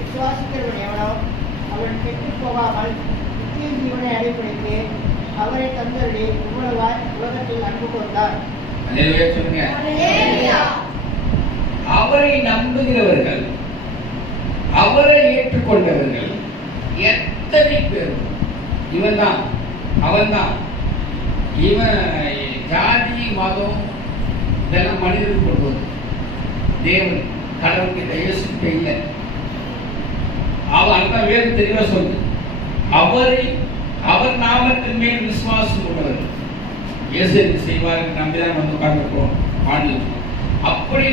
விசுவாசிக்கிறவன் எவனோ அவன் கெட்டு போகாமல் நித்திய ஜீவனை அடைப்பிடித்து அவரை தந்தருளி இவ்வளவாய் உலகத்தில் அன்பு கொண்டார். அவரை நம்புகிறவர்கள், அவரை ஏற்றுக்கொண்டவர்கள் எத்தனை பேர்! இவன் தான், அவன் தான். இவன் ஜாதி மதம் இதெல்லாம் மனிதர்கள் கொள்வது. தேவன் கடவுளுக்கு இயேசுகிட்ட இல்லை. அவன் தான் வேறு தெளிவா சொல்லு. அவரை, அவர் நாமத்தின் மேல் விசுவாசம் உள்ளவர் இயேசு செய்வார்கள் நம்பிதான் வந்து உட்கார்ந்துருக்கோம் பாடல். அப்படி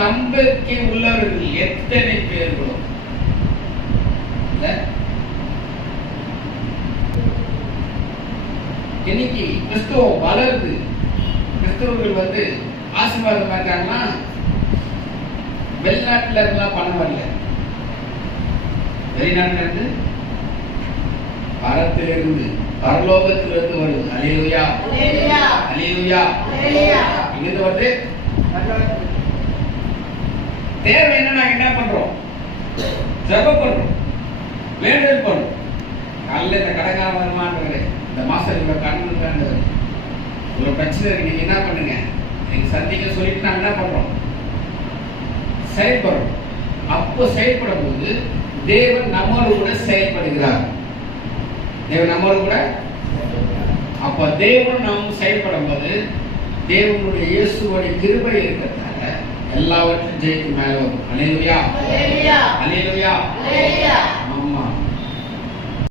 நம்பிக்கை உள்ளவர்கள் எத்தனை பேர்களும் இன்னைக்கு கிறிஸ்துவம் வளருது. கிறிஸ்தவர்கள் வந்து ஆசீர்வாதம் இருக்காங்கன்னா வெளிநாட்டுல இருந்தெல்லாம் பணம் வரல, வெளிநாட்டுல இருந்து பரத்திலிருந்து பரலோகத்திலிருந்து வருது. அல்லேலூயா, அல்லேலூயா. இங்கிருந்து வருது. தேவை என்ன? நாங்க என்ன பண்றோம்? ஜெபம் பண்றோம், வேண்டுதல் பண்றோம். காலையில் இந்த கடங்காரம் வருமானது, இந்த மாசம் இவ்வளவு கடன் இருக்காங்க, இவ்வளவு பிரச்சனை இருக்கு, நீங்க என்ன பண்ணுங்க நீங்க சந்திக்க சொல்லிட்டு நாங்க என்ன பண்றோம்? செயல்படுறோம். அப்போ செயல்படும் போது தேவன் நம்மோடு கூட செயல்படுகிறார். தேவன் நம்மோடு கூட. அப்ப தேவன் நாம் செயல்படும் போது தேவனுடைய இயேசுவோட கிருபை இருக்கிறதால எல்லாவற்றையும் ஜெயித்து மேல வரும். அல்லேலூயா, அல்லேலூயா, அல்லேலூயா.